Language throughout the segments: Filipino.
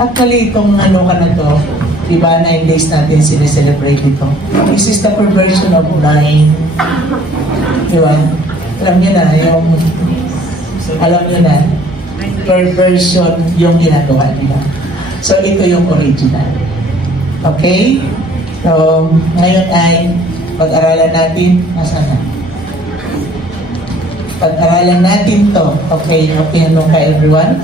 Actually, itong ano ka na to, diba, 9 days natin sineselebrate ito. This is the perversion of 9. Diba? Alam niyo na, perversion yung ginagawa nila. So, ito yung original. Okay? So, ngayon ay pag-aralan natin, nasaan na? Pag-aralan natin to. Okay, ano ka everyone?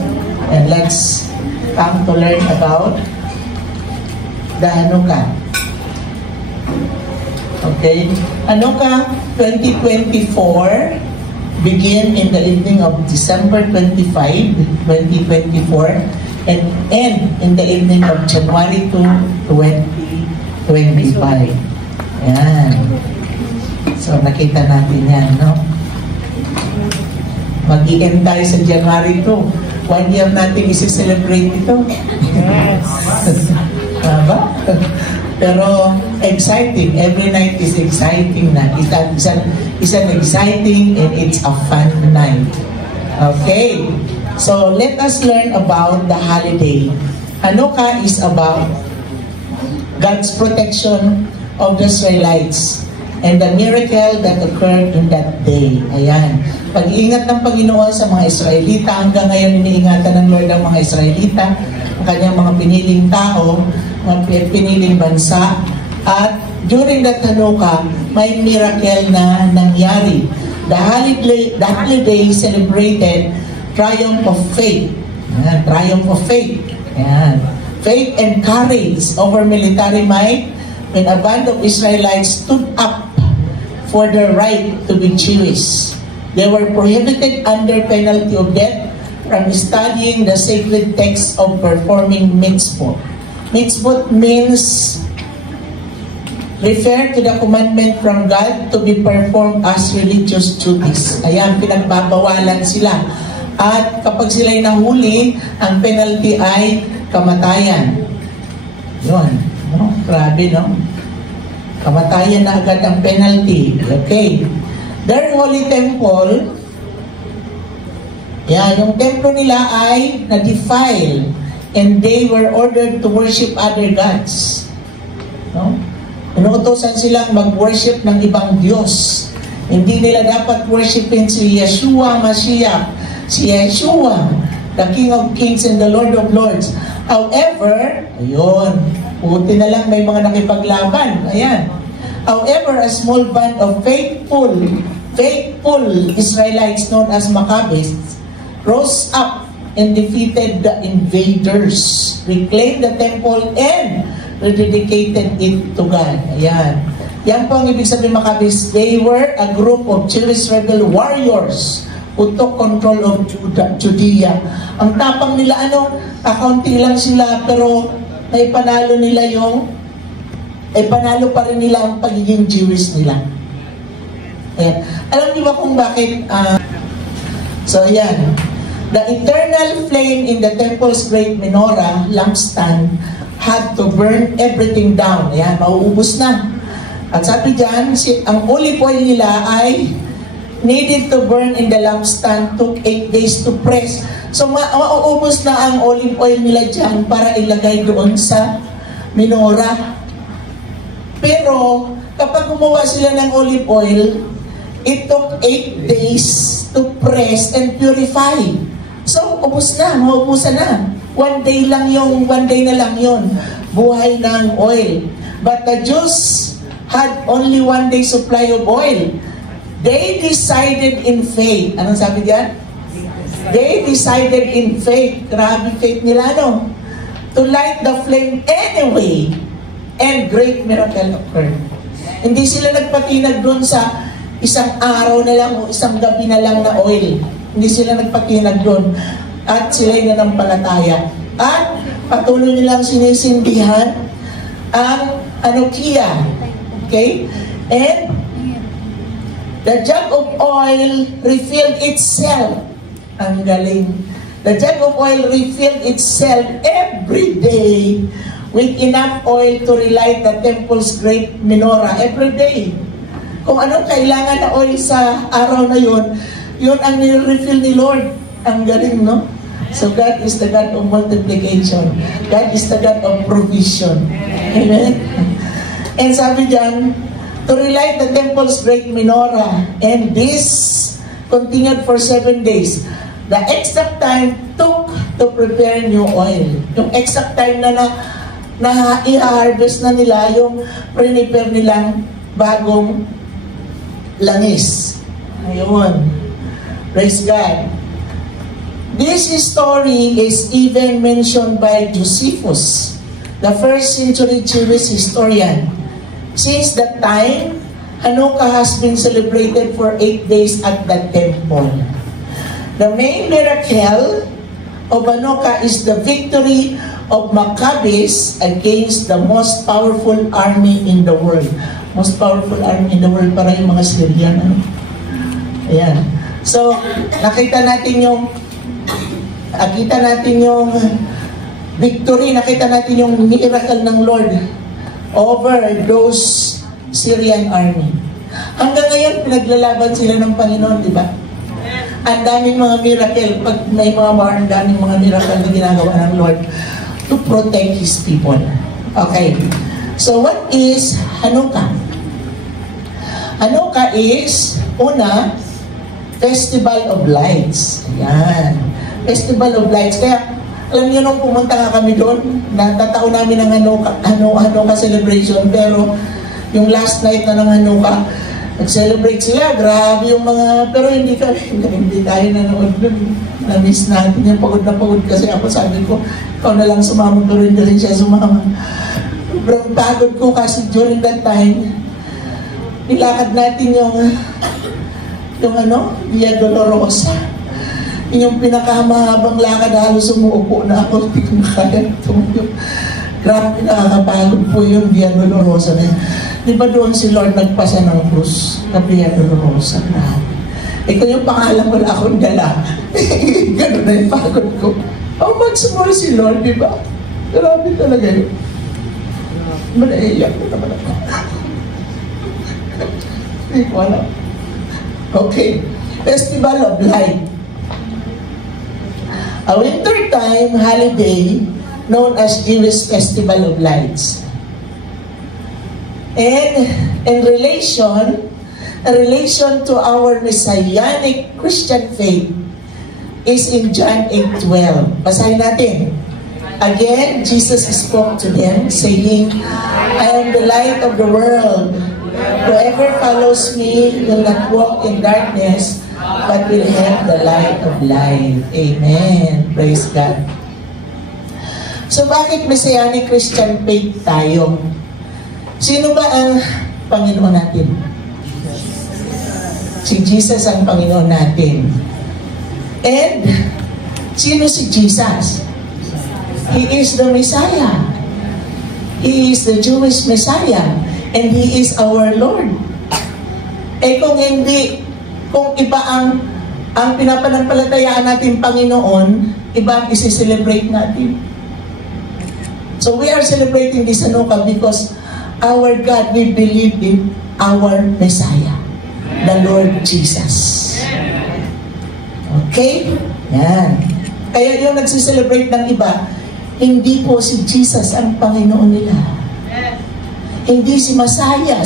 And let's come to learn about the Hanukkah. Okay? Hanukkah 2024 begin in the evening of December 25, 2024 and end in the evening of January 2, 2025. Yan. So, nakita natin yan, no? Mag-i-end tayo sa January 2. 1 year natin isi-celebrate ito. Yes. Diba? Pero exciting. Every night is exciting na. It's an exciting and it's a fun night. Okay. So let us learn about the holiday. Hanukkah is about God's protection of the Israelites and the miracle that occurred in that day. Ayan. Pag-iingat ng Panginoon sa mga Israelita, hanggang ngayon iniingatan ng Lord ang mga Israelita, ang kanyang mga piniling tao, mga piniling bansa, at during that Hanukkah, may miracle na nangyari. The holiday celebrated triumph of faith. Ayan, triumph of faith. Ayan. Faith and courage over military might when a band of Israelites stood up for their right to be Jewish. They were prohibited under penalty of death from studying the sacred text of performing mitzvot. Mitzvot means refer to the commandment from God to be performed as religious duties. Ayan, pinagbabawalan sila. At kapag sila'y nahuli, ang penalty ay kamatayan. Yun. No? Grabe, no? Kamatayan na agad ang penalty. Okay. Their holy temple, yung templo nila ay na-defile and they were ordered to worship other gods. No? Inuutosan silang mag-worship ng ibang Diyos. Hindi nila dapat worshipin si Yeshua Mashiach, si Yeshua, the King of Kings and the Lord of Lords. However, ayun, buti na lang may mga nakipaglaban. Ayan. However, a small band of faithful Israelites known as Maccabees rose up and defeated the invaders, reclaimed the temple, and rededicated it to God. Ayan. Yan po ang ibig sabihin Maccabees. They were a group of Jewish rebel warriors who took control of Judea. Ang tapang nila, kaunti lang sila, pero naipanalo nila panalo pa rin nila ang pagiging Jewish nila. Ayan. Alam niyo ba kung bakit? So, ayan. The eternal flame in the temple's great menorah, lampstand, had to burn everything down. Ayan, mauubos na. At sabi dyan, ang olive oil nila ay needed to burn in the lampstand, took 8 days to press. So, mauubos na ang olive oil nila dyan para ilagay doon sa menorah. Pero, kapag gumawa sila ng olive oil, it took 8 days to press and purify. So, ubos na, maubusan na. 1 day na lang yun, buhay ng oil. But the Jews had only 1 day supply of oil. They decided in faith. Anong sabi diyan? They decided in faith. Grabe faith nila, no? To light the flame anyway. And great miracle occurred. Hindi sila nagpatinag doon sa isang araw na lang o isang gabi na lang na oil. Hindi sila nagpatinag doon. At sila'y nanampalataya. At patuloy nilang sinisindihan ang Hanukkah. Okay? And the jug of oil refilled itself. Ang galing. The jug of oil refilled itself every day with enough oil to relight the temple's great menorah every day. Kung anong kailangan na oil sa araw na yun, yun ang nire-refill ni Lord. Ang galing, no? So God is the God of multiplication. God is the God of provision. Amen? And sabi diyan, to relight the temple's great menorah, and this continued for 7 days. The exact time took to prepare new oil. Yung exact time na i-harvest na nila yung prepare nilang bagong langis. Ayun. Praise God. This story is even mentioned by Josephus, the first century Jewish historian. Since that time, Hanukkah has been celebrated for 8 days at the temple. The main miracle of Hanukkah is the victory of Maccabees against the most powerful army in the world. Most powerful army in the world para yung mga Syrian. Ayan. So, nakita natin yung victory, nakita natin yung miracle ng Lord over those Syrian army. Hanggang ngayon, pinaglalaban sila ng Panginoon, di ba? Ang daming mga miracle, pag may ang daming mga miracle na ginagawa ng Lord to protect His people. Okay. So, what is Hanukkah? Hanukkah is, una, Festival of Lights. Ayan. Festival of Lights. Kaya, alam niyo nung pumunta nga kami doon, natatao namin ang Hanukkah celebration, pero yung last night na ng Hanukkah, nag-celebrate sila, grabe yung mga, pero hindi tayo nanood doon. Na-miss natin yung pagod na pagod kasi ako, sabi ko, ikaw na lang sumama, pero hindi rin siya sumama. Sobrang pagod ko kasi during that time, nilakad natin yung Via Dolorosa. Yung pinakamahabang lakad, halos umuupo na ako, hindi ko kaya tumulong. Grabe, nakakapagod po yung Via Dolorosa na yun. Di ba doon si Lord nagpasa ng krus na Via Dolorosa? Ito yung pangalan wala akong dala. Ganun na yung pagod ko. How much more si Lord, di ba? Grabe talaga yun. Manaiyak na naman ako. Hindi ko alam. Okay. Festival of Light. A wintertime holiday known as Jewish Festival of Lights. And in relation to our Messianic Christian faith is in John 8:12. Basahin natin. Again, Jesus spoke to them, saying, I am the light of the world. Whoever follows me will not walk in darkness, but will have the light of life. Amen. Praise God. So bakit Messianic Christian faith tayo? Sino ba ang Panginoon natin? Si Jesus ang Panginoon natin. And sino si Jesus? He is the Messiah. He is the Jewish Messiah. And He is our Lord. Eh kung hindi, kung iba ang pinapanampalatayaan natin Panginoon, iba ang isi-celebrate natin. So we are celebrating this Hanukkah because our God, we believe in our Messiah, the Lord Jesus. Okay? Yan. Kaya yung nagsiselebrate ng iba, hindi po si Jesus ang Panginoon nila. Hindi si Messiah,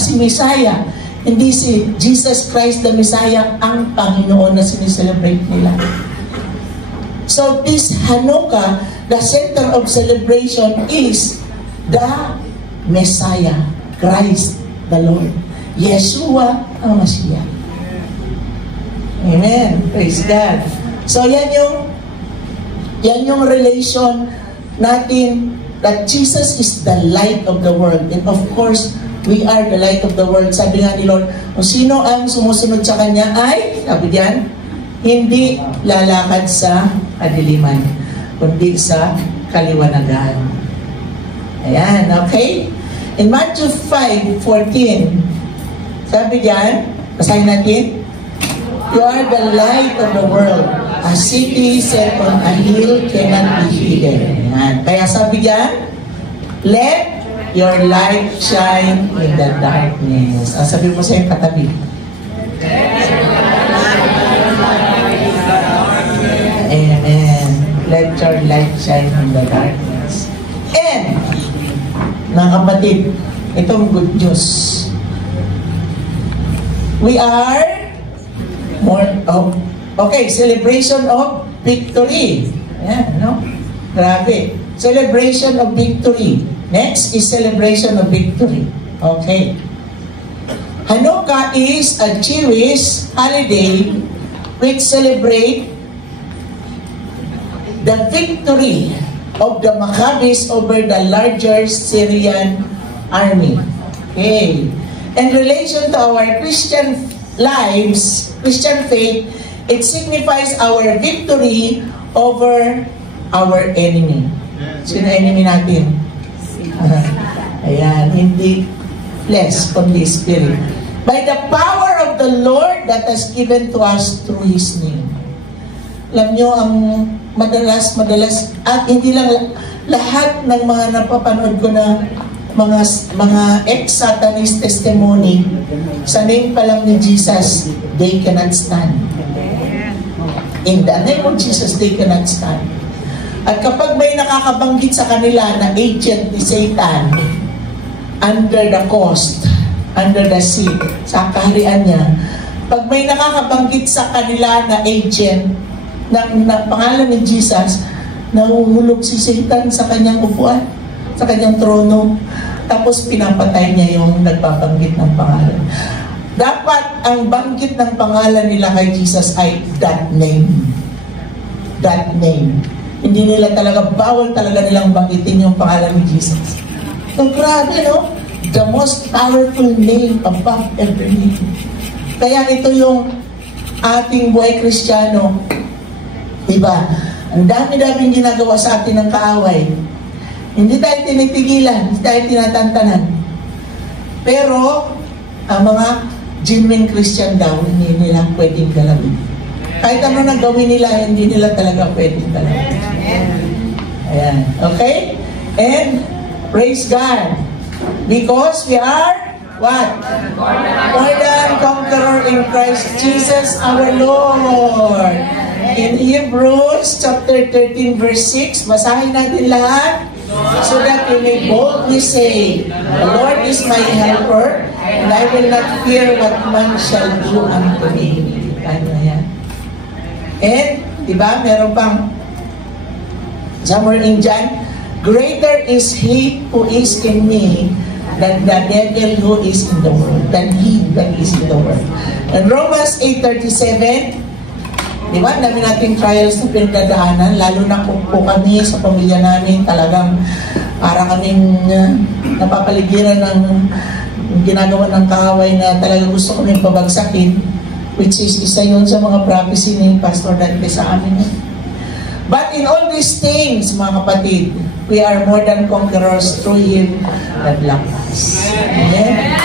hindi si Jesus Christ the Messiah ang Panginoon na sineselebrate nila. So this Hanukkah, the center of celebration is the Messiah, Christ the Lord, Yeshua ang Mashiach. Amen. Praise God. So yan yung relation natin that Jesus is the light of the world. And of course, we are the light of the world. Sabi nga ni Lord, kung sino ang sumusunod sa Kanya ay, sabi diyan, hindi lalakad sa kadiliman, kundi sa kaliwanagan. Ayan, okay? In Matthew 5:14, sabi diyan, basahin natin, you are the light of the world. A city set on a hill cannot be hidden. Ayan. Kaya sabi diyan, let your light shine in the darkness. Sabi mo sa iyong katabi. Amen. your light shine in the darkness. And, mga kapatid, itong good news. We are more of, okay, celebration of victory. Ayan, no? Grabe. Celebration of victory. Next is celebration of victory. Okay. Hanukkah is a Jewish holiday which celebrate the victory of the Maccabees over the larger Syrian army. Okay. In relation to our Christian lives, Christian faith, it signifies our victory over our enemy. Sino enemy natin? Ayan, hindi flesh, only spirit. By the power of the Lord that has given to us through His name. Alam nyo, ang madalas, at hindi lang lahat ng mga napapanood ko na mga ex-Satanist testimony, sa name pa lang ni Jesus, they cannot stand. In the name of Jesus, they cannot stand. At kapag may nakakabanggit sa kanila na agent ni Satan, under the coast, under the sea, sa kaharian niya, pag may nakakabanggit sa kanila na agent, na pangalan ni Jesus, nahuhulog si Satan sa kanyang upuan, sa kanyang trono, tapos pinapatay niya yung nagbabanggit ng pangalan. Dapat ang banggit ng pangalan nila kay Jesus ay that name. That name. Hindi nila talaga, bawal talaga nilang banggitin yung pangalan ni Jesus. So grabe, no? The most powerful name above every name. Kaya ito yung ating buhay Kristiyano. Diba? Ang dami-daming ginagawa sa atin ng kaaway. Hindi tayo tinitigilan, hindi tayo tinatantanan. Pero, ang mga genuine Christian daw, hindi nila pwedeng galawin. Kahit ano na gawin nila, hindi nila talaga pwedeng galawin. Ayan. Okay? And, praise God. Because we are, what? More than conqueror in Christ Jesus our Lord. In Hebrews chapter 13 verse 6, basahin natin lahat. So that you may boldly say, the Lord is my helper, and I will not fear what man shall do unto me. Ano yan? And, di ba, meron pang somewhere in John, greater is He who is in me than the devil who is in the world, than he that is in the world. And Romans 8:37, di ba, dami nating trials na pinagdadaanan, lalo na po kami sa pamilya namin, talagang para kaming napapaligiran ng ginagawa ng kaaway na talaga gusto kaming pabagsakin, which is isa yun sa mga prophecy ni Pastor Dante sa amin. But in all these things, mga kapatid, we are more than conquerors through Him that loved us. Amen?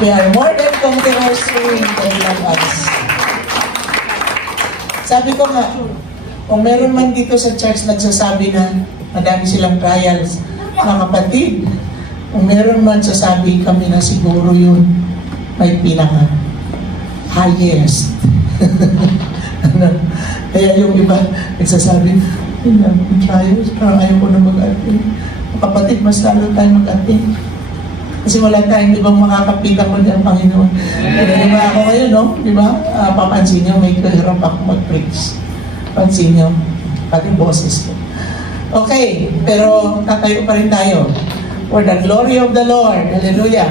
We are more than conquerors through Him that loved us. Sabi ko nga, kung meron man dito sa church nagsasabi na madami silang trials, mga kapatid, kung meron man sasabi kami na siguro yun may pinaka highest. Kaya yung iba nagsasabi, trials, parang ayaw ko na mag-attend. Kapatid, mas lalo tayo mag-attend. Kasi wala tayong ibang makakapitan ko ng Panginoon. Kaya diba ako ngayon, no? Diba? Papansin nyo, may kahirap ako mag-preach. Pansin nyo, pati boses ko. Okay, pero tatayo pa rin tayo. For the glory of the Lord. Hallelujah.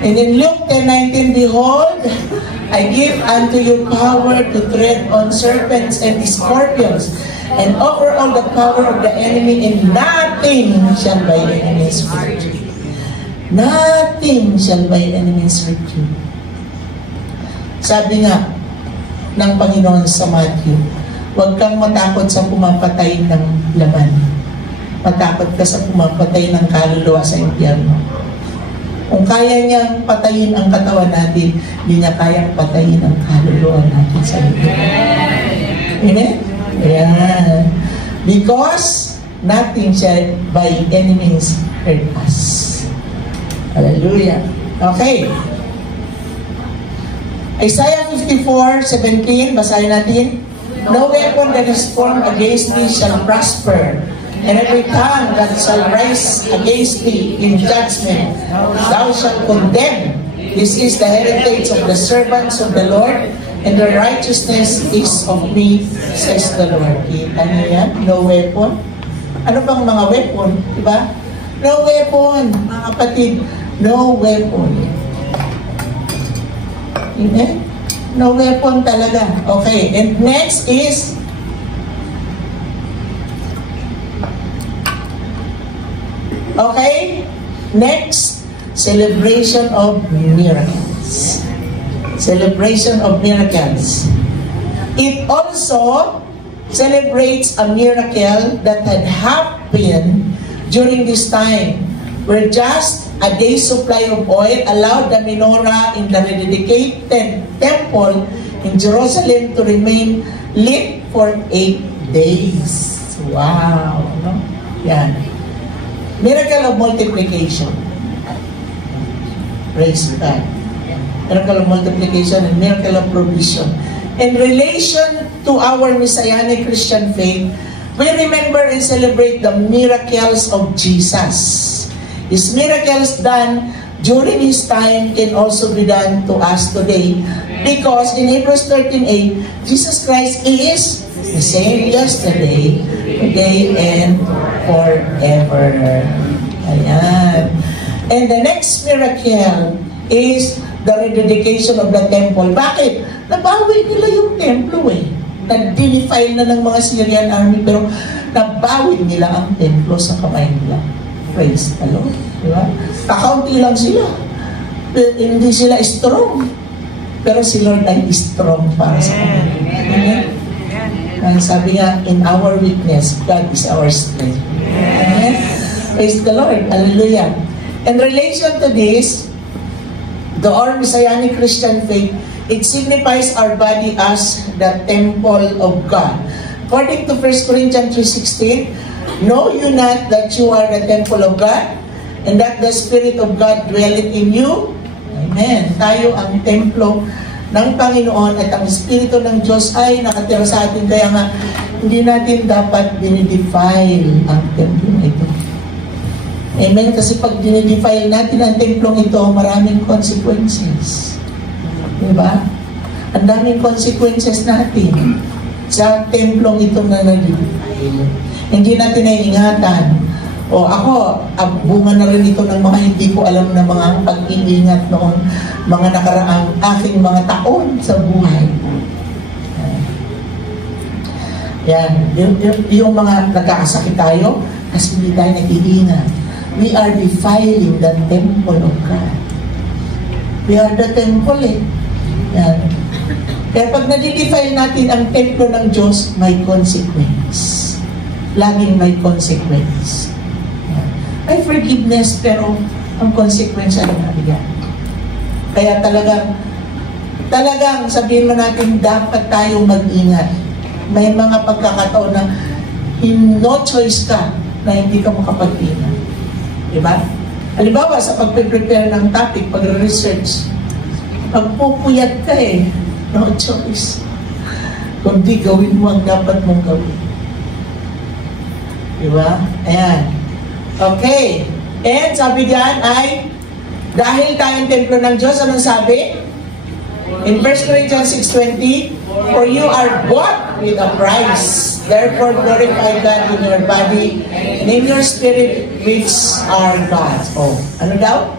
And in Luke 10:19, behold, I give unto you power to tread on serpents and scorpions, and over all the power of the enemy, and nothing shall by enemies hurt you. Nothing shall by enemies hurt you. Sabi nga ng Panginoon sa Matthew, huwag kang matakot sa pumapatay ng laman. Matakot ka sa pumapatay ng kaluluwa sa impyerno. Kung kaya niyang patayin ang katawan natin, hindi niya kayang patayin ang kaluluwa natin sa impyerno. Amen? Ayan. Because nothing shall by enemies hurt us. Hallelujah. Okay. Isaiah 54:17, basahin natin. No weapon that is formed against thee shall prosper, and every tongue that shall rise against thee in judgment thou shalt condemn. This is the heritage of the servants of the Lord, and the righteousness is of me, says the Lord. Kita niyo yan? No weapon. Ano bang mga weapon? Diba? No weapon, mga kapatid. No weapon. Okay? No weapon talaga. Okay, and next is next, celebration of miracles. Celebration of miracles. It also celebrates a miracle that had happened during this time, where just a day's supply of oil allowed the menorah in the rededicated temple in Jerusalem to remain lit for 8 days. Wow! No? Yan. Miracle of multiplication. Praise God. Miracle of multiplication and miracle of provision. In relation to our Messianic Christian faith, we remember and celebrate the miracles of Jesus. His miracles done during His time can also be done to us today, because in Hebrews 13:8, Jesus Christ is the same yesterday, today, and forever. Ayan. And the next miracle is the rededication of the temple. Bakit? Nabawi nila yung templo eh. Nag-defile na ng mga Syrian army, pero nabawi nila ang templo sa kamay nila. Praise the Lord. Diba? Kakaunti lang sila. Pero hindi sila strong. Pero si Lord ay strong para sa kanila. Amen? Ang sabi nga, in our weakness, God is our strength. Amen? Praise the Lord. Hallelujah. In relation to this, our Messianic Christian faith, it signifies our body as the temple of God. According to 1 Corinthians 3:16, know you not that you are the temple of God, and that the Spirit of God dwelleth in you? Amen. Tayo ang templo ng Panginoon, at ang Espiritu ng Diyos ay nakatira sa atin. Kaya nga, hindi natin dapat dinidefile ang templo na ito. Amen? Kasi pag dinidefile natin ang templong ito, maraming consequences. Diba? Ang daming consequences natin sa templong ito na nag-defile. Hindi natin naiingatan. O ako, bunga na rin ito ng mga hindi ko alam na mga pag-iingat noong mga nakaraang aking mga taon sa buhay. Yan. Yung mga nagkakasakit tayo, kasi hindi tayo nag-iingat. We are defiling the temple of God. We are the temple eh. Yan. Kaya pag nadidefile natin ang templo ng Diyos, may consequence. Laging may consequence. Yan. May forgiveness, pero ang consequence ay nabigat. Kaya talagang sabihin mo natin, dapat tayong mag-ingat. May mga pagkakataon na no choice ka na hindi ka makapag-ingat. Diba? Halimbawa, sa pag-prepare ng topic, pag-research, pagpupuyat ka eh, no choice. Kundi gawin mo ang dapat mong gawin. Diba? Ayan. Okay. And sabi diyan ay, dahil tayong templo ng Diyos, anong sabi? In 1 Corinthians 6:20, for you are bought with a price. Therefore, glorify God in your body and in your spirit, which are God's. Oh, ano daw?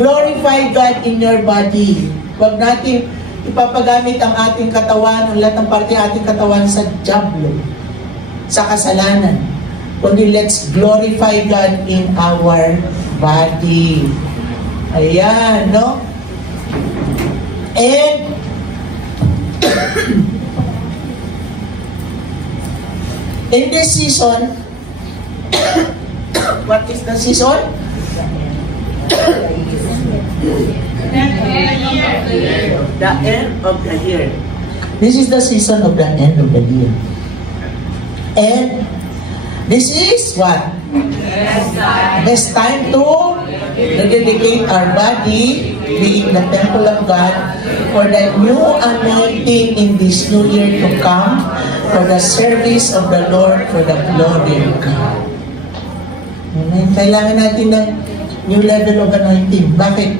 Glorify God in your body. Huwag natin ipapagamit ang ating katawan, ang lahat ng parte ng ating katawan sa jablo, sa kasalanan. Kundi let's glorify God in our body. Ayan, no? And in this season, what is the season? The end of the year. This is the season of the end of the year. And this is what? Best time to dedicate our body, being the temple of God, for the new anointing in this new year to come, for the service of the Lord, for the glory of God. Amen. Kailangan natin ng new level of anointing. Bakit?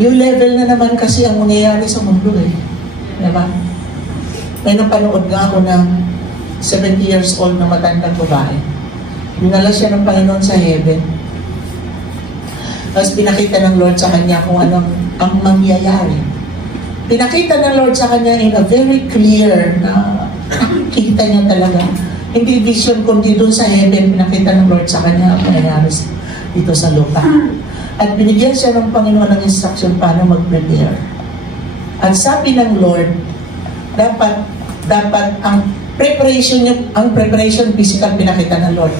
New level na naman kasi ang mangyayari sa mundo eh. Diba? May napanood nga ako na 70 years old na matandang babae. Dinala siya ng Panginoon sa heaven. Tapos pinakita ng Lord sa kanya kung anong ang mangyayari. Pinakita ng Lord sa kanya in a very clear na kita niya talaga. Hindi vision kundi doon sa heaven, pinakita ng Lord sa kanya ang mangyayari dito sa lupa. At binigyan siya ng Panginoon ng instruction paano mag-prepare. At sabi ng Lord, dapat ang preparation physical pinakita ng Lord.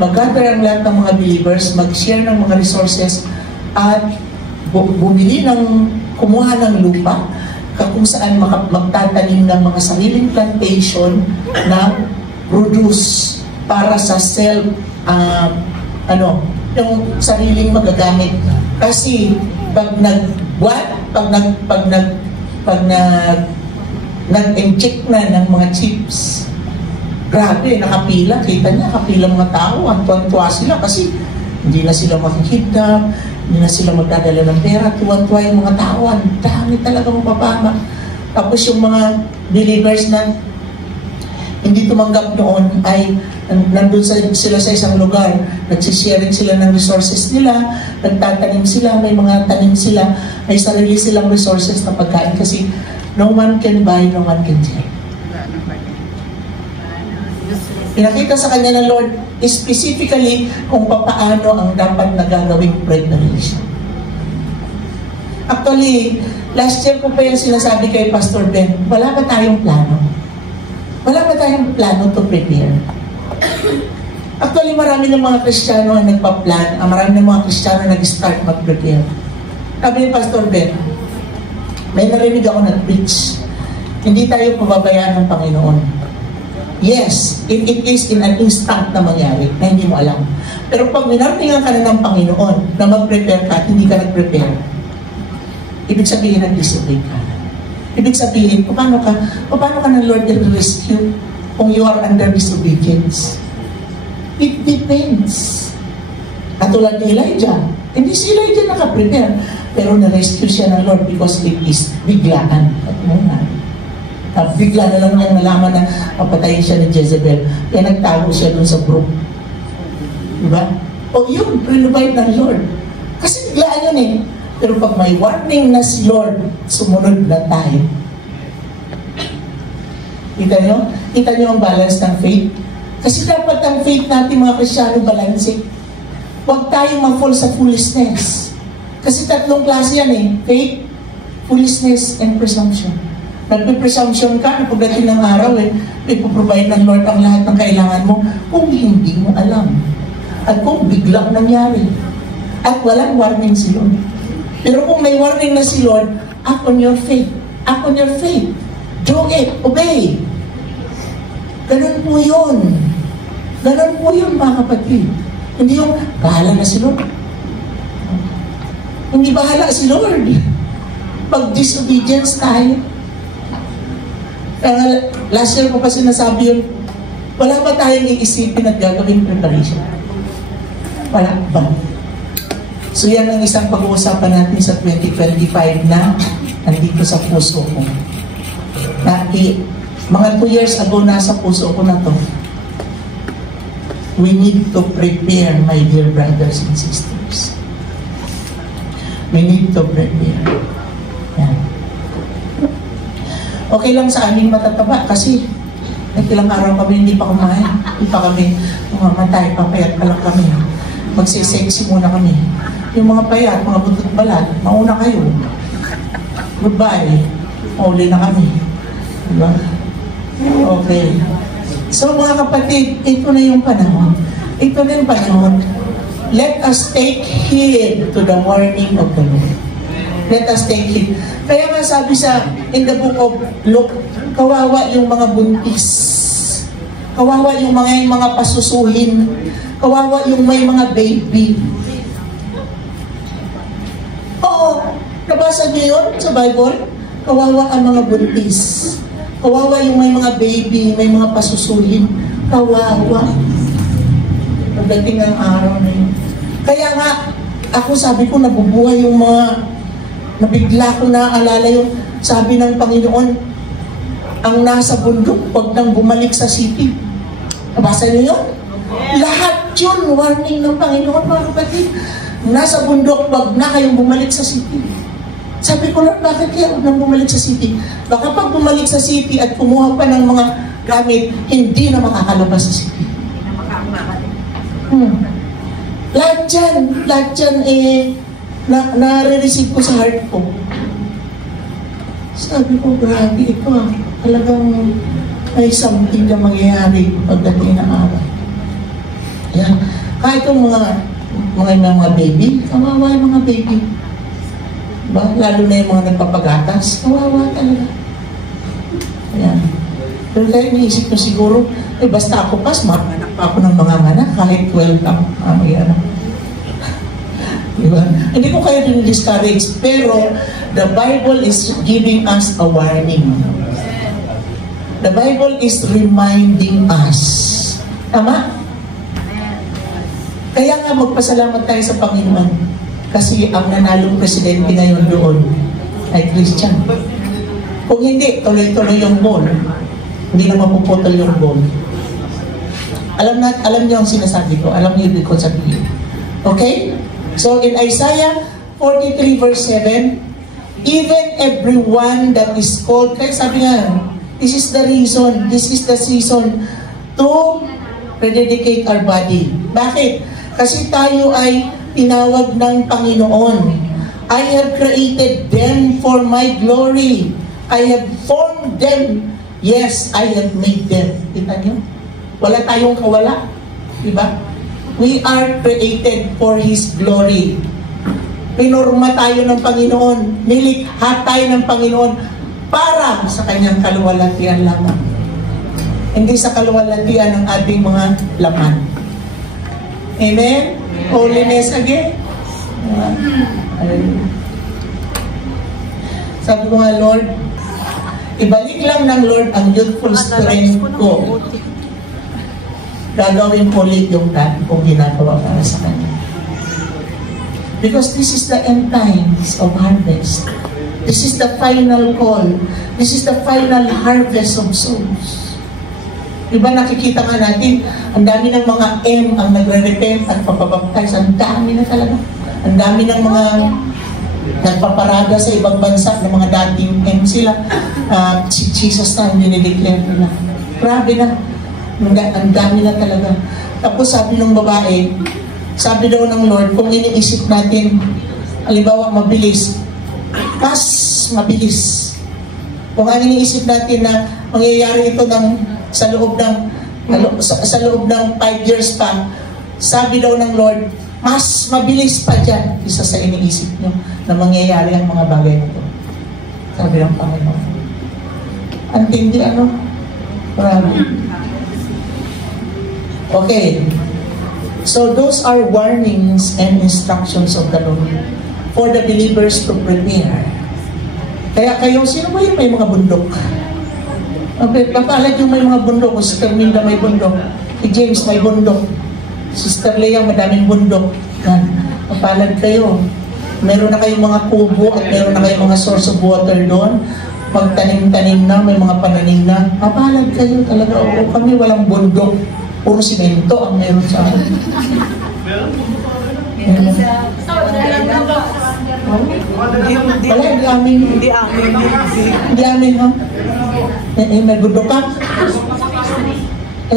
Mag-gather ang lahat ng mga believers, mag-share ng mga resources, at kumuha ng lupa kung saan magtatanim ng mga sariling plantation na produce para sa yung sariling magagamit. Kasi pag nag-inject na ng mga chips, grabe, nakapila, kita niya, nakapila mga tao, ang tuwan-tuwa sila kasi hindi na sila makikita, hindi na sila magdadala ng pera, tuwan-tuwa yung mga tao, ang dami talaga mapapama. Tapos yung mga believers na hindi tumanggap noon ay nandun sila sa isang lugar, nagsisharing sila ng resources nila, nagtatanim sila, may mga tanim sila, may sarili silang resources na pagkain kasi no one can buy, no one can sell. Pinakita sa kanya ng Lord specifically kung paano ang dapat na gagawing preparation. Actually, last year ko pa yung sinasabi kay Pastor Ben, wala ba tayong plano? Wala ba tayong plano to prepare? Actually, marami ng mga Kristiyano ang nagpa-plan, marami ng mga Kristiyano nag-start mag-prepare. Sabi ni Pastor Ben, may narinig ako nag-preach. Hindi tayo pababayaan ng Panginoon. Yes, it is in an instant na mangyari na hindi mo alam. Pero pag minarningan ka na ng Panginoon na mag-prepare ka at hindi ka nag-prepare, ibig sabihin nag-disobey ka. Ibig sabihin, paano ka ng Lord i-rescue kung you are under disobedience? It depends. Katulad ni Elijah, hindi si Elijah naka-prepare, pero na-rescue siya ng Lord because it is biglaan. Bigla na lang niyang nalaman na papatayin siya ni Jezebel. Kaya nagtago siya dun sa brook. Diba? O yun, provide ng Lord. Kasi biglaan yun eh. Pero pag may warning na si Lord, sumunod na tayo. Kita nyo? Kita nyo ang balance ng faith? Kasi dapat ang faith natin mga Kristiyano balanse. Huwag tayong ma-fall sa foolishness. Kasi tatlong klase yan eh. Faith, foolishness, and presumption. Nagpe-presumption ka na pagdating ng araw ipoprovide ng Lord ang lahat ng kailangan mo kung hindi mo alam. At kung biglang nangyari. At walang warning si Lord. Pero kung may warning na si Lord, act on your faith. Act on your faith. Do it. Obey. Ganun po yun. Ganun po yun mga kapatid. Hindi yung bahala na si Lord. Hindi bahala si Lord. Pag disobedience tayo, last year ko pa sinasabi yun, wala ba tayong iisipin at gagawin preparation? Wala ba? So yan ang isang pag-uusapan natin sa 2025 na nandito sa puso ko. Mga 2 years ago nasa puso ko na to. We need to prepare, my dear brothers and sisters. We need to prepare. Yan. Okay lang sa aming matataba kasi ilang araw kami hindi pa kumain. Hindi pa kami mamatay, papayat pa lang kami. Magsisexy muna kami. Yung mga payat, mga butot balat, mauna kayo. Goodbye. Mauli na kami. Diba? Okay. So mga kapatid, ito na yung panahon. Ito na yung panahon. Let us take heed to the warning of the Lord. Let us take heed. Kaya nga sabi in the book of Luke, kawawa yung mga buntis. Kawawa yung mga pasusuhin. Kawawa yung may mga baby. Oo, Nabasa niyo yun sa Bible? Kawawa ang mga buntis. Kawawa yung may mga baby, may mga pasusulin. Kawawa. Pagdating ng araw na yun. Kaya nga, ako sabi ko, nabubuhay yung mga, nabigla ko naaalala yung sabi ng Panginoon, ang nasa bundok, huwag nang bumalik sa city. Nabasa niyo yun? Lahat yun, warning ng Panginoon, mga kapatid. Nasa bundok, huwag na kayong bumalik sa city. Sabi ko, Lord, bakit kaya huwag nang bumalik sa city? Baka pag bumalik sa city at kumuha pa ng mga gamit, hindi na makakalabas sa city. Lahat dyan nare-receive ko sa heart ko. Sabi ko, grabe ito talagang may something na mangyayari pagdating na araw. Yan. Kahit yung mga baby, kawawa yung mga baby. Diba? Lalo na yung mga nagpapagatas, kawawa talaga. Yan. Pero kaya iniisip ko siguro, basta ako pas, makanak pa ako ng mga anak, kahit 12 ang anak. Diba? Hindi ko kayo din-discourage, pero the Bible is giving us a warning. The Bible is reminding us. Tama? Kaya nga magpasalamat tayo sa Panginoon. Kasi ang nanalong presidente ngayon doon ay Christian. Kung hindi, tuloy-tuloy yung ball. Hindi na mapuputol yung ball. Alam niyo ang sinasabi ko. Alam niyo din ko sabihin. Okay? So in Isaiah 43 verse 7, even everyone that is called, kaya sabi nga, this is the reason, this is the season to rededicate our body. Bakit? Kasi tayo ay tinawag ng Panginoon. I have created them for my glory. I have formed them. Yes, I have made them. Kita niyo? Wala tayong kawala. Diba? We are created for His glory. Pinorma tayo ng Panginoon. Nilikha tayo ng Panginoon para sa Kanyang kaluwalhatian lamang. Hindi sa kaluwalhatian ng ating mga laman. Amen? Holiness again. Sabi ko nga, Lord, ibalik lang ng Lord ang youthful strength ko. Gagawin ko ulit yung dati kong ginagawa para sa Kanya. Because this is the end times of harvest. This is the final call. This is the final harvest of souls. Diba nakikita nga natin, ang dami ng mga M ang nagre-repent at papabaptize. Ang dami na talaga. Ang dami ng mga nagpaparada sa ibang bansa ng mga dating M sila. Si Jesus na ang dinideclare nila. Grabe na. Ang dami na talaga. Tapos sabi ng babae, sabi daw ng Lord, kung iniisip natin, halimbawa mabilis, mas mabilis. Kung ang iniisip natin na mangyayari ito sa loob ng 5 years pa, sabi daw ng Lord, mas mabilis pa dyan isa sa iniisip nyo na mangyayari ang mga bagay na ito. Sabi ng Panginoon. Antindi Marami. Okay. So those are warnings and instructions of the Lord for the believers to prepare. Kaya kayo, sino ba yung may mga bundok? Okay, papalad yung may mga bundok. O Sister Minda may bundok. Si James may bundok. Sister Leah madaming bundok. Papalad kayo. Meron na kayong mga kubo at meron na kayong mga source of water doon. Magtanim-tanim na, may mga pananim na. Papalad kayo talaga. O kami walang bundok. Puro simento ang meron sa akin. Wala, hindi amin, ha? May bundok ka?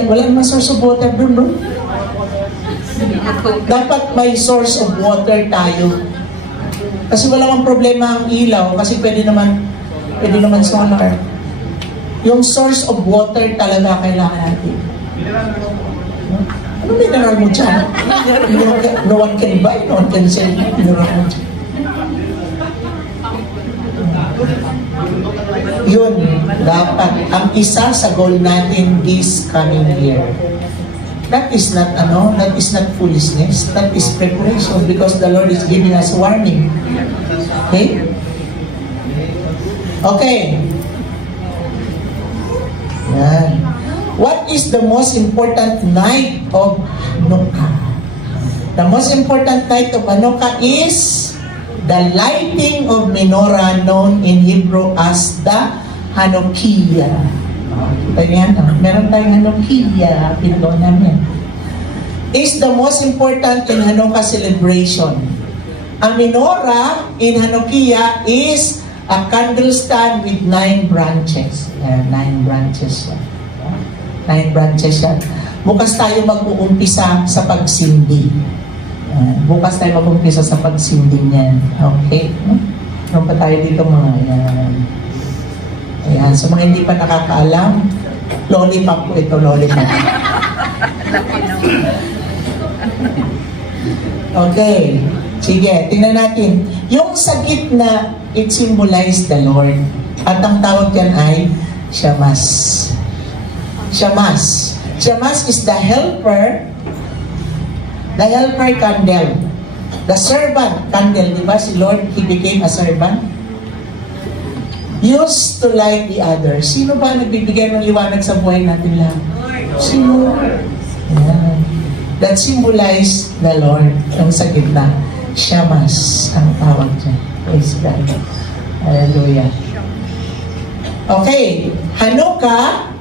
Wala naman source of water doon, no? Dapat may source of water tayo. Kasi wala mang problema ang ilaw, kasi pwede naman solar. Yung source of water talaga kailangan natin. Ano mineral mo dyan? No one can buy, no one can sell mineral mo dyan. Yun, dapat. Ang isa sa goal natin this coming year. That is not foolishness. That is preparation because the Lord is giving us warning. Okay? Okay. Yan. What is the most important night of Hanukkah? The most important night of Hanukkah is the lighting of menorah, known in Hebrew as the Hanukkah. Ganyan, meron tayong Hanukkah, pinagawa namin. Is the most important in Hanukkah celebration. Ang menorah in Hanukkah is a candle stand with 9 branches. 9 branches yan. 9 branches yan. Bukas tayo mag-uumpisa sa pagsindi. Bukas tayo mag-uumpisa sa pagsindi niyan. Okay? Meron pa tayo dito mga yan. Ayan. So mga hindi pa nakakaalam, lollipop po ito, lollipop. Okay. Sige, tingnan natin. Yung sa gitna, it symbolizes the Lord. At ang tawag yan ay Shamas. Shamas. Shamas is the helper candle. The servant candle, di ba? Si Lord, He became a servant. Used to light the others. Sino ba nagbibigay ng liwanag sa buhay natin lang? Si Lord. Yeah. That symbolize the Lord. Yung sa gitna. Shamas ang tawag dyan. Praise God. Hallelujah. Okay. Hanukkah.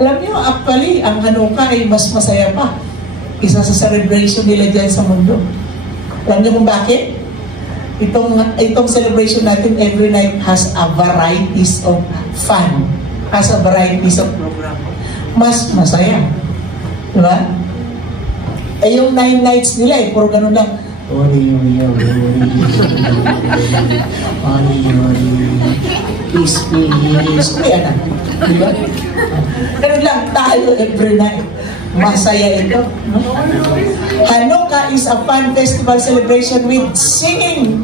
Alam niyo, actually, ang Hanukkah ay mas masaya pa. Isa sa celebration nila dyan sa mundo. Alam niyo kung bakit? Itong celebration natin every night has a varieties of fun. Has a varieties of program. Mas masaya. Diba? Eh yung 9 nights nila eh, puro ganun lang. Ori. Peace. Kaya na. Diba? Ganun lang tayo every night. Masaya ito. No? Hanukkah is a fun festival celebration with singing,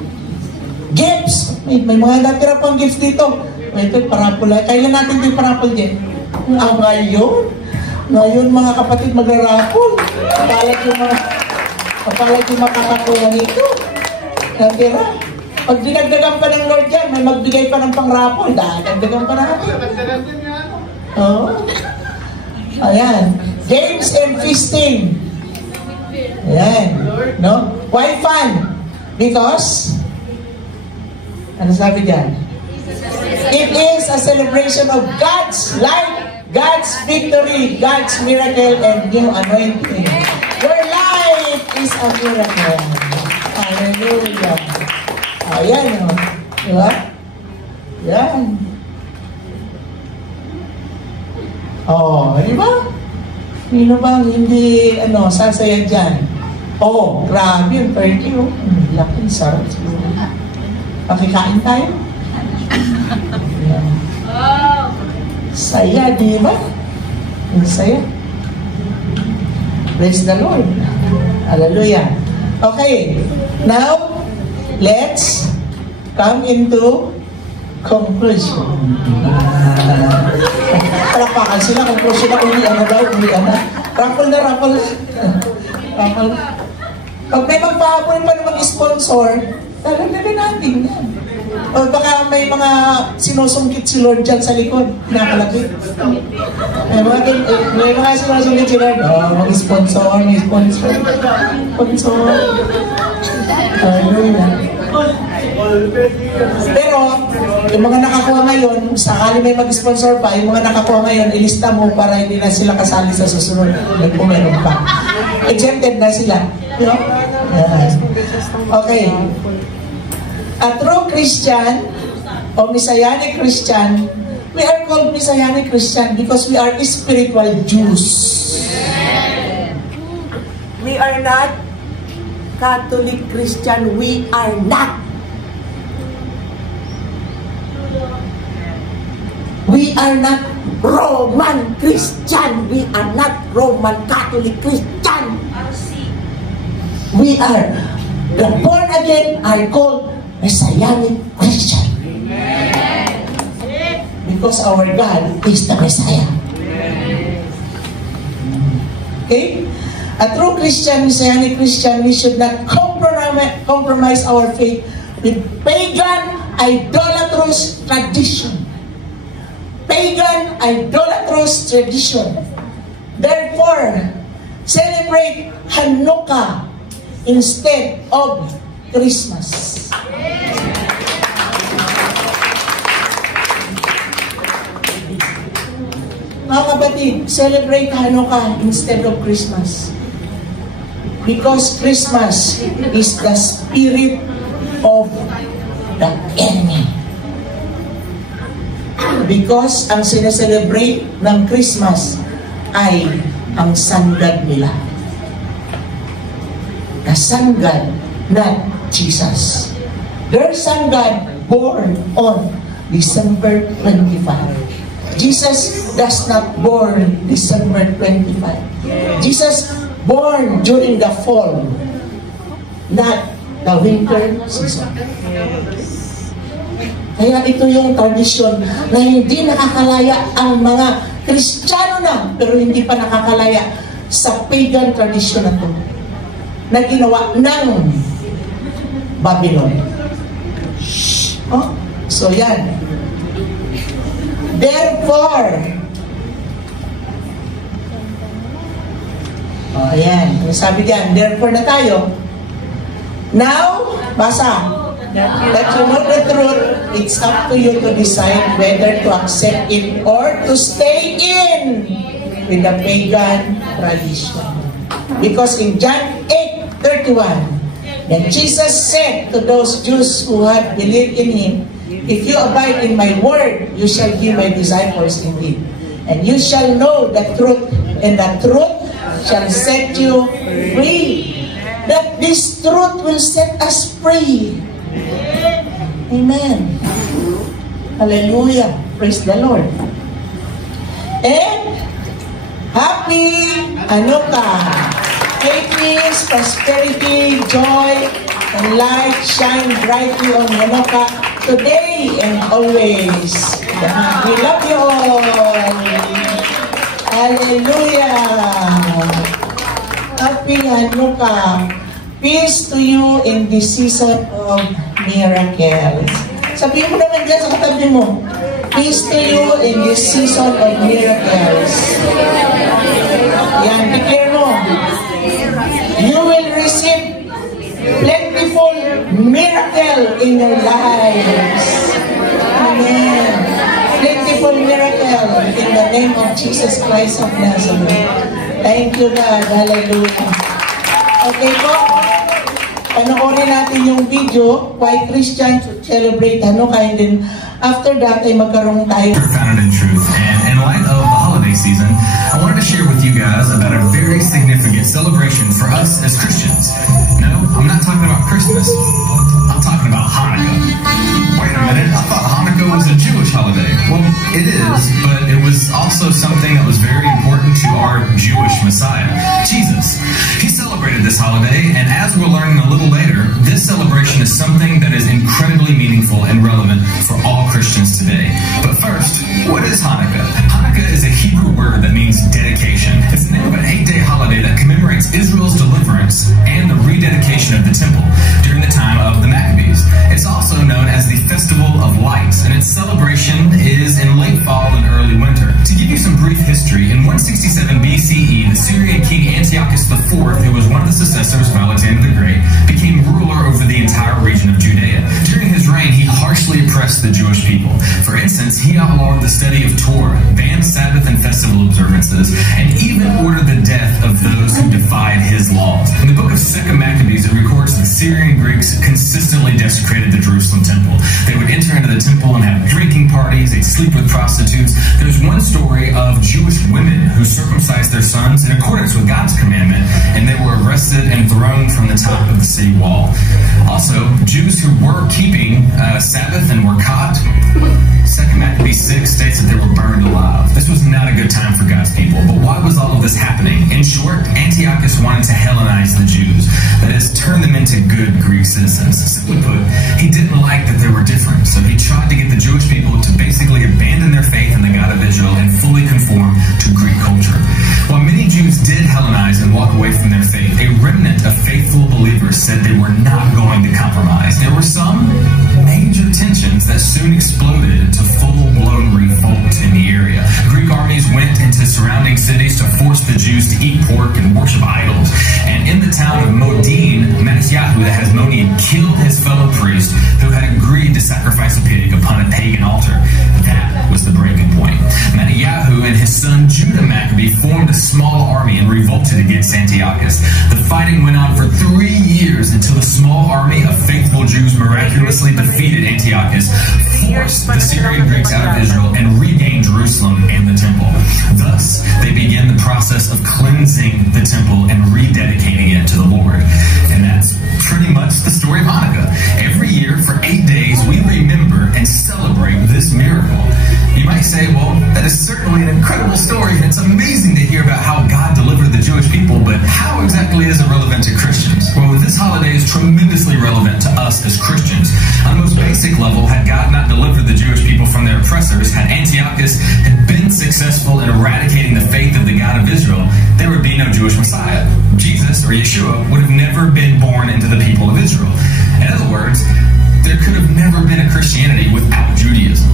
gifts. May mga natira pang gifts dito. Ito, parapula. Kailan natin ito yung parapol din? Ngayon mga kapatid magra-raffle. Kapalag yung makakakuha nito. Natira. Pag dinagdagan pa ng Lord yan, may magbigay pa ng pang-raffle. Dagdagan pa natin. Oo. Ayan. Games and feasting. Ayan. No? Why fun? Because, ano sabi dyan? It is a celebration of God's light, God's victory, God's miracle, and new anointing. Your life is a miracle. Hallelujah. Ayan. Diba? Ayan. Oh, di ba? Sino bang hindi, sasaya dyan? Oh, grabe yung turkey, oh. Laki, sarap siguro. Pakikain tayo? Yeah. Saya, di ba? Saya. Praise the Lord. Hallelujah. Okay, now, let's come into conclusion. Palakpakan sila, conclusion na, ulian na. Raffle na. Raffle. Pag may magpahabol pa na mag-sponsor, talaga natin yan. O baka may mga sinusungkit si Lord dyan sa likod, pinakalagit. May mga sinusungkit si Lord, mag-sponsor, may sponsor. Hallelujah. Pero, yung mga nakakuha ngayon, sakali may mag-sponsor pa, yung mga nakakuha ngayon, ilista mo para hindi na sila kasali sa susunod. Kung meron pa. Exempted na sila. Yeah. Okay. A true Christian, o Messianic Christian, we are called Messianic Christian because we are spiritual Jews. We are not Catholic Christian. We are not. We are not Roman Christian. We are not Roman Catholic Christian. We are, the born again are called Messianic Christian. Because our God is the Messiah. Okay? A true Christian, Messianic Christian, we should not compromise our faith with pagan idolatrous tradition. Pagan idolatrous tradition. Therefore, celebrate Hanukkah instead of Christmas. Mga kapatid, celebrate Hanukkah instead of Christmas. Because Christmas is the spirit of the enemy. Because ang sineselebrate ng Christmas ay ang sun god nila. The sun god, not Jesus. Their sun god born on December 25. Jesus does not born December 25. Jesus born during the fall, not the winter season. Kaya ito yung tradisyon na hindi nakakalaya ang mga Kristiyano na, pero hindi pa nakakalaya sa pagan tradisyon na ito na ginawa ng Babylon. Oh, so yan. Therefore, ayan, sabi diyan, therefore na tayo. Now, basa. That you know the truth, it's up to you to decide whether to accept it or to stay in with the pagan tradition. Because in John 8:31, then Jesus said to those Jews who had believed in Him, if you abide in my word, you shall be my disciples indeed. And you shall know the truth, and the truth shall set you free. That this truth will set us free. Amen. Hallelujah. Praise the Lord. And happy Hanukkah. May peace, prosperity, joy, and light shine brightly on Hanukkah today and always. We love you all. Hallelujah. Happy Hanukkah. Peace to you in this season of miracles. Sabihin mo naman dyan sa katabi mo, peace to you in this season of miracles. Yan, declare mo. You will receive plentiful miracle in your lives. Amen. Plentiful miracle in the name of Jesus Christ of Nazareth. Thank you, God. Hallelujah. Okay po. Panoorin natin yung video, why Christians should celebrate Hanukkah, and then after that ay magkaroon tayo. Founded in truth, and in light of the holiday season, I wanted to share with you guys about a very significant celebration for us as Christians. No, I'm not talking about Christmas. I'm talking about Hanukkah. Wait a minute, I thought Hanukkah was a Jewish holiday. Well, it is, but it was also something that was very important to our Jewish Messiah, Jesus. He celebrated this holiday, and as we're learning a little later, this celebration is something that is incredibly meaningful and relevant for all Christians today. But first, what is Hanukkah? Hanukkah is a Hebrew word that means dedication. It's the name of an 8-day holiday that commemorates Israel's deliverance and the rededication of the temple during the time of the Maccabees. It's also known as the Festival of Lights, and its celebration is in late fall and early winter. To give you some brief history, in 167 BCE, the Syrian king Antiochus IV, who was one of the successors of Alexander the Great, became ruler over the entire region of Judea. During his reign, he harshly oppressed the Jewish people. For instance, he outlawed the study of Torah, banned Sabbath and festival observances, and even ordered the death of those who defied his laws. In the book of 2 Maccabees, it records that Syrian Greeks consistently desecrated the Jerusalem temple. They would enter into the temple and have drinking parties, they'd sleep with prostitutes. There's one story of Jewish women who circumcised their sons in accordance with God's commandment, and they were arrested and thrown from the top of the city wall. Also, Jews who were keeping Sabbath and were caught, 2 Maccabees 6 states that they were burned alive. This was not a good time for God's people, but why was all of this happening? In short, Antiochus wanted to Hellenize the Jews, that is, turn them into good Greek citizens. Simply put, he didn't like that they were different, so he tried to get the Jewish people to basically abandon their faith in the God of Israel and fully conform to Greek culture. While many Jews did Hellenize and walk away from their faith, a remnant of faithful believers said they were not going to compromise. There were some major tensions violence that soon exploded into full-blown revolt in the area. Greek armies went into surrounding cities to force the Jews to eat pork and worship idols. And in the town of Modin, Mattathiyahu, the Hasmonean, killed his fellow priest who had agreed to sacrifice a pig upon a pagan altar. That was the breaking point. Mattathiyahu and his son Judah Maccabee formed a small army and revolted against Antiochus. The fighting went on for 3 years until a small army of faithful Jews miraculously defeated Antiochus, forced the Syrian Greeks out of Israel, and regained Jerusalem and the temple. Thus, they began the process of cleansing the temple and rededicating it to the Lord. And that's pretty much the story of Hanukkah. Every year, for 8 days, we remember and celebrate this miracle. You might say, well, that is certainly an incredible story, and it's amazing to hear about how God delivered the Jewish people, but how exactly is it relevant to Christians? Well, this holiday is tremendously relevant to us as Christians. On the most basic level, had God not delivered the Jewish people from their oppressors, had Antiochus had been successful in eradicating the faith of the God of Israel, there would be no Jewish Messiah. Jesus, or Yeshua, would have never been born into the people of Israel. In other words, there could have never been a Christianity without Judaism.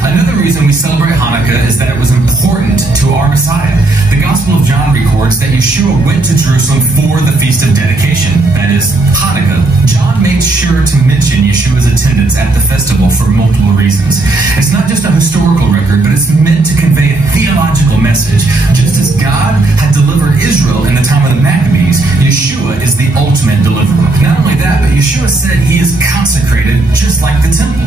Another reason we celebrate Hanukkah is that it was important to our Messiah. The Gospel of John records that Yeshua went to Jerusalem for the Feast of Dedication, that is, Hanukkah. John made sure to mention Yeshua's attendance at the festival for multiple reasons. It's not just a historical record, but it's meant to convey a theological message. Just as God had delivered Israel in the time of the Maccabees, Yeshua is the ultimate deliverer. Not only that, but Yeshua said he is consecrated just like the temple.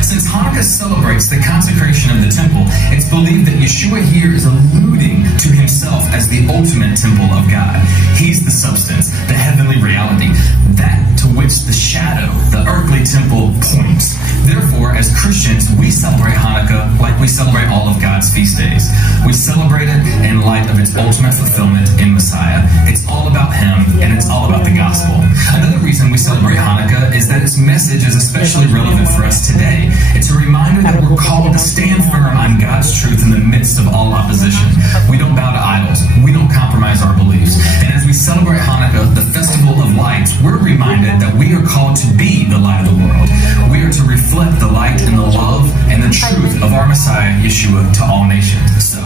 Since Hanukkah celebrates the consecration of the temple, it's believed that Yeshua here is alluding to himself as the ultimate temple of God. He's the substance, the heavenly reality, that to which the shadow, the earthly temple, points. Therefore, as Christians, we celebrate Hanukkah like we celebrate all of God's feast days. We celebrate it in light of its ultimate fulfillment in Messiah. It's all about him, and it's all about the gospel. Another reason we celebrate Hanukkah is that its message is especially relevant for us today. It's a reminder that we're called to stand firm on God's truth in the midst of all opposition. We don't bow to idols. We don't compromise our beliefs. And as we celebrate Hanukkah, the festival of lights, we're reminded that we are called to be the light of the world. We are to reflect the light and the love and the truth of our Messiah, Yeshua, to all nations. So,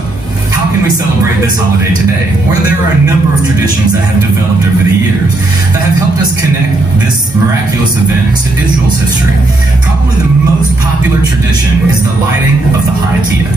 how can we celebrate this holiday today? Well, there are a number of traditions that have developed over the years that have helped us connect this miraculous event to Israel's history. Probably the most popular tradition is the lighting of the Hanukkah.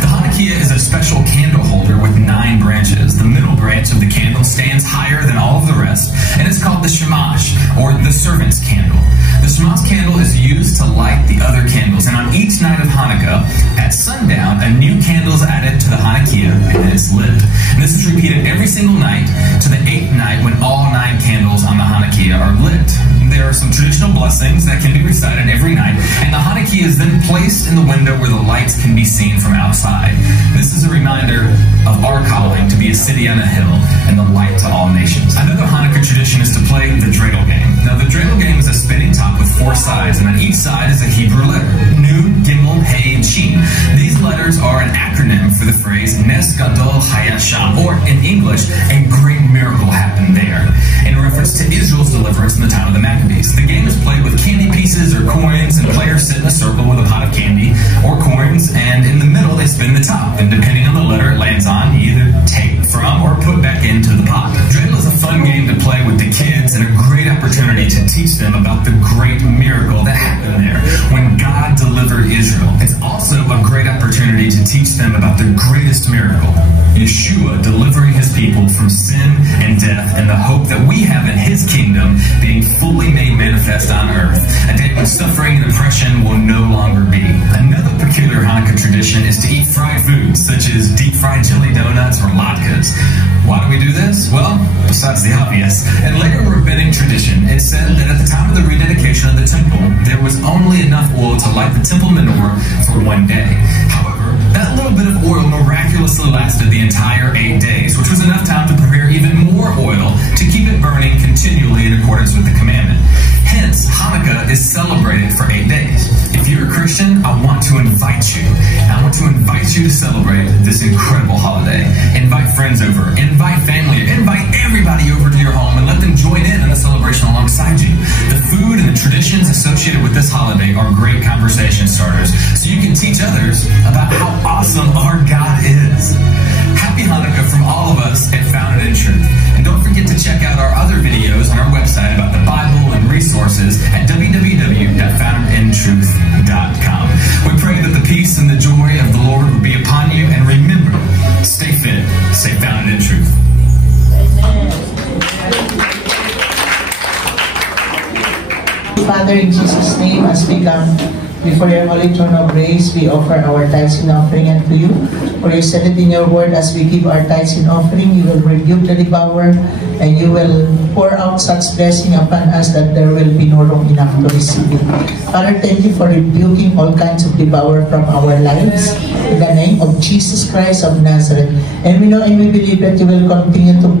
The Hanukkah is a special candle holder with 9 branches. The middle branch of the candle stands higher than all of the rest, and it's called the Shamash, or the servant's candle. The Shamash candle is used to light the other candles, and on each night of Hanukkah, at sundown, a new candle is added to the Hanukkah, and then it's lit. And this is repeated every single night to the 8th night when all 9 candles on the Hanukkah are lit. There are some traditional blessings that can be recited every night, and the Hanukkah is then placed in the window where the lights can be seen from outside. This is a reminder of our calling to be a city on a hill and the light to all nations. Another Hanukkah tradition is to play the dreidel game. Now, the dreidel game is a spinning top with 4 sides, and on each side is a Hebrew letter: Nun, Gimel, Hey, and Shin. These letters are an acronym for the phrase Nes Gadol Hayasham, or in English, a great miracle happened there, in reference to Israel's deliverance in the time of the Maccabees. The game is played with candy pieces or coins, and players sit in a circle with a pot of candy or coins, and in the middle they spin the top, and depending on the letter it lands on, you either take from or put back into the pot. Dreidel is a fun game to play with the kids and a great opportunity to teach them about the great miracle that happened there when God delivered Israel. It's also a great opportunity to teach them about the greatest miracle, Yeshua delivering his people from sin and death, and the hope that we have in his kingdom being fully made manifest on earth, a day when suffering and oppression will no longer be. Another peculiar Hanukkah tradition is to eat fried foods, such as deep-fried chili donuts or latkes. Why do we do this? Well, besides the obvious, in later rabbinic tradition, it said that at the time of the rededication of the temple, there was only enough oil to light the temple menorah for 1 day. However, that little bit of oil miraculously lasted the entire 8 days, which was enough time to prepare even more oil to keep it burning continually in accordance with the commandment. Hence, Hanukkah is celebrated for 8 days. If you're a Christian, I want to invite you. I want to invite you to celebrate this incredible holiday. Invite friends over, invite family, invite everybody over to your home and let them join in the celebration alongside you. The food and the traditions associated with this holiday are great conversation starters, so you can teach others about how awesome our God is. Happy Hanukkah from all of us at Founded in Truth. And don't forget to check out our other videos on our website about the Bible and resources at www.foundedintruth.com. We pray that the peace and the joy of the Lord will be upon you, and remember, stay fit, stay founded in truth. Father, in Jesus' name, as we come before your holy throne of grace, we offer our tithes and offering unto you. For you said it in your word, as we give our tithes and offering, you will rebuke the devourer, and you will pour out such blessing upon us that there will be no room enough to receive it. Father, thank you for rebuking all kinds of devourer from our lives, in the name of Jesus Christ of Nazareth. And we know and we believe that you will continue to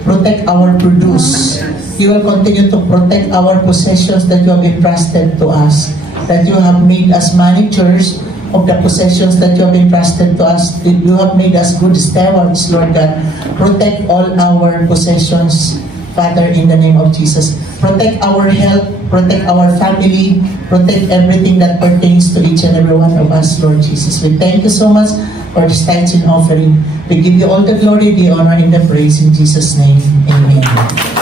protect our produce. You will continue to protect our possessions that you have entrusted to us, that you have made us managers of the possessions that you have entrusted to us. You have made us good stewards, Lord God. Protect all our possessions, Father, in the name of Jesus. Protect our health, protect our family, protect everything that pertains to each and every one of us, Lord Jesus. We thank you so much for this tithes and offering. We give you all the glory, the honor, and the praise in Jesus' name. Amen.